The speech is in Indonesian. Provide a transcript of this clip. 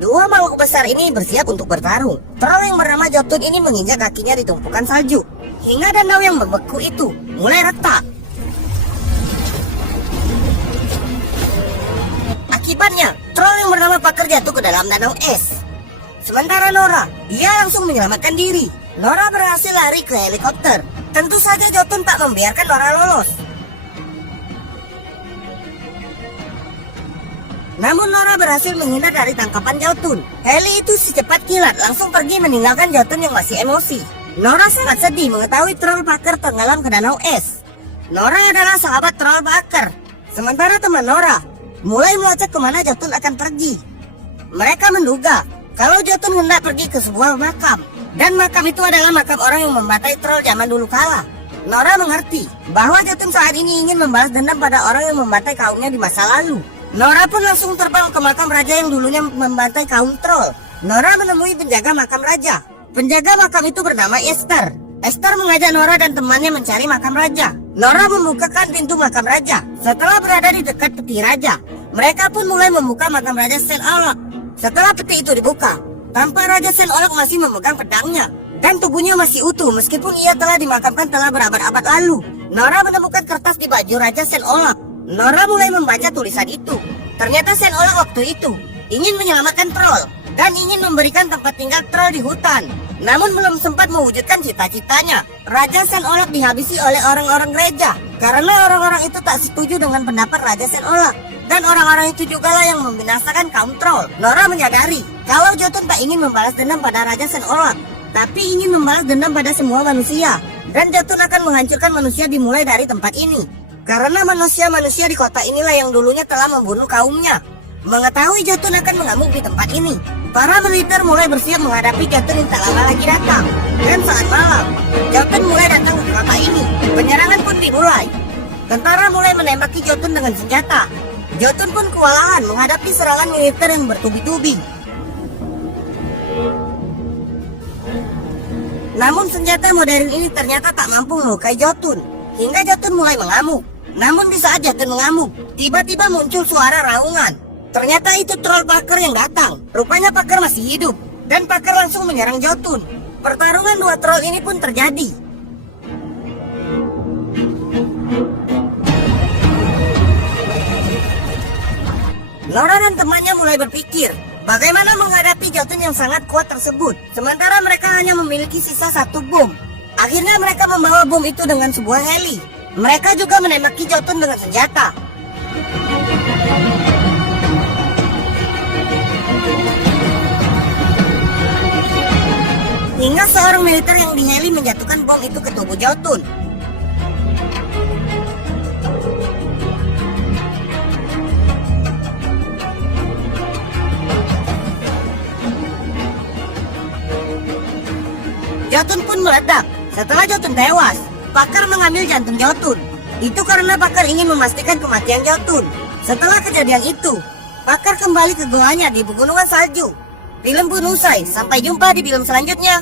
Dua makhluk besar ini bersiap untuk bertarung. Troll yang bernama Jotun ini menginjak kakinya di tumpukan salju, hingga danau yang membeku itu mulai retak. Akibatnya, troll yang bernama Paker jatuh ke dalam danau es. Sementara Nora, dia langsung menyelamatkan diri. Nora berhasil lari ke helikopter. Tentu saja Jotun tak membiarkan Nora lolos. Namun Nora berhasil menghindar dari tangkapan Jotun. Heli itu secepat kilat langsung pergi meninggalkan Jotun yang masih emosi. Nora sangat sedih mengetahui troll Paker tenggelam ke danau es. Nora adalah sahabat troll Paker. Sementara teman Nora mulai melacak kemana Jotun akan pergi. Mereka menduga kalau Jotun hendak pergi ke sebuah makam, dan makam itu adalah makam orang yang membantai troll zaman dulu kala. Nora mengerti bahwa Jotun saat ini ingin membalas dendam pada orang yang membantai kaumnya di masa lalu. Nora pun langsung terbang ke makam raja yang dulunya membantai kaum troll. Nora menemui penjaga makam raja. Penjaga makam itu bernama Esther. Esther mengajak Nora dan temannya mencari makam raja. Nora membukakan pintu makam raja. Setelah berada di dekat peti raja, mereka pun mulai membuka makam raja Sen-Olok. Setelah peti itu dibuka, tampak Raja Sen-Olok masih memegang pedangnya dan tubuhnya masih utuh meskipun ia telah dimakamkan telah berabad-abad lalu. Nora menemukan kertas di baju Raja Sen-Olok. Nora mulai membaca tulisan itu. Ternyata Sen-Olok waktu itu ingin menyelamatkan troll dan ingin memberikan tempat tinggal troll di hutan. Namun belum sempat mewujudkan cita-citanya. Raja Sen-Olok dihabisi oleh orang-orang gereja karena orang-orang itu tak setuju dengan pendapat Raja Sen-Olok. Dan orang-orang itu juga lah yang membinasakan kaum troll. Nora menyadari kalau Jotun tak ingin membalas dendam pada Raja Sen-Olok, tapi ingin membalas dendam pada semua manusia. Dan Jotun akan menghancurkan manusia dimulai dari tempat ini. Karena manusia-manusia di kota inilah yang dulunya telah membunuh kaumnya. Mengetahui Jotun akan mengamuk di tempat ini, para militer mulai bersiap menghadapi Jotun yang tak lama lagi datang. Dan saat malam, Jotun mulai datang ke kota ini. Penyerangan pun dimulai. Tentara mulai menembaki Jotun dengan senjata. Jotun pun kewalahan menghadapi serangan militer yang bertubi-tubi. Namun senjata modern ini ternyata tak mampu melukai Jotun, hingga Jotun mulai mengamuk. Namun di saat Jotun mengamuk, tiba-tiba muncul suara raungan. Ternyata itu troll Paker yang datang. Rupanya Paker masih hidup, dan Paker langsung menyerang Jotun. Pertarungan dua troll ini pun terjadi. Nora dan temannya mulai berpikir bagaimana menghadapi Jotun yang sangat kuat tersebut. Sementara mereka hanya memiliki sisa satu bom. Akhirnya mereka membawa bom itu dengan sebuah heli. Mereka juga menembaki Jotun dengan senjata. Hingga seorang militer yang di heli menjatuhkan bom itu ke tubuh Jotun. Jotun pun meledak. Setelah Jotun tewas, Paker mengambil jantung Jotun. Itu karena Paker ingin memastikan kematian Jotun. Setelah kejadian itu, Paker kembali ke goanya di pegunungan salju. Film pun usai. Sampai jumpa di film selanjutnya.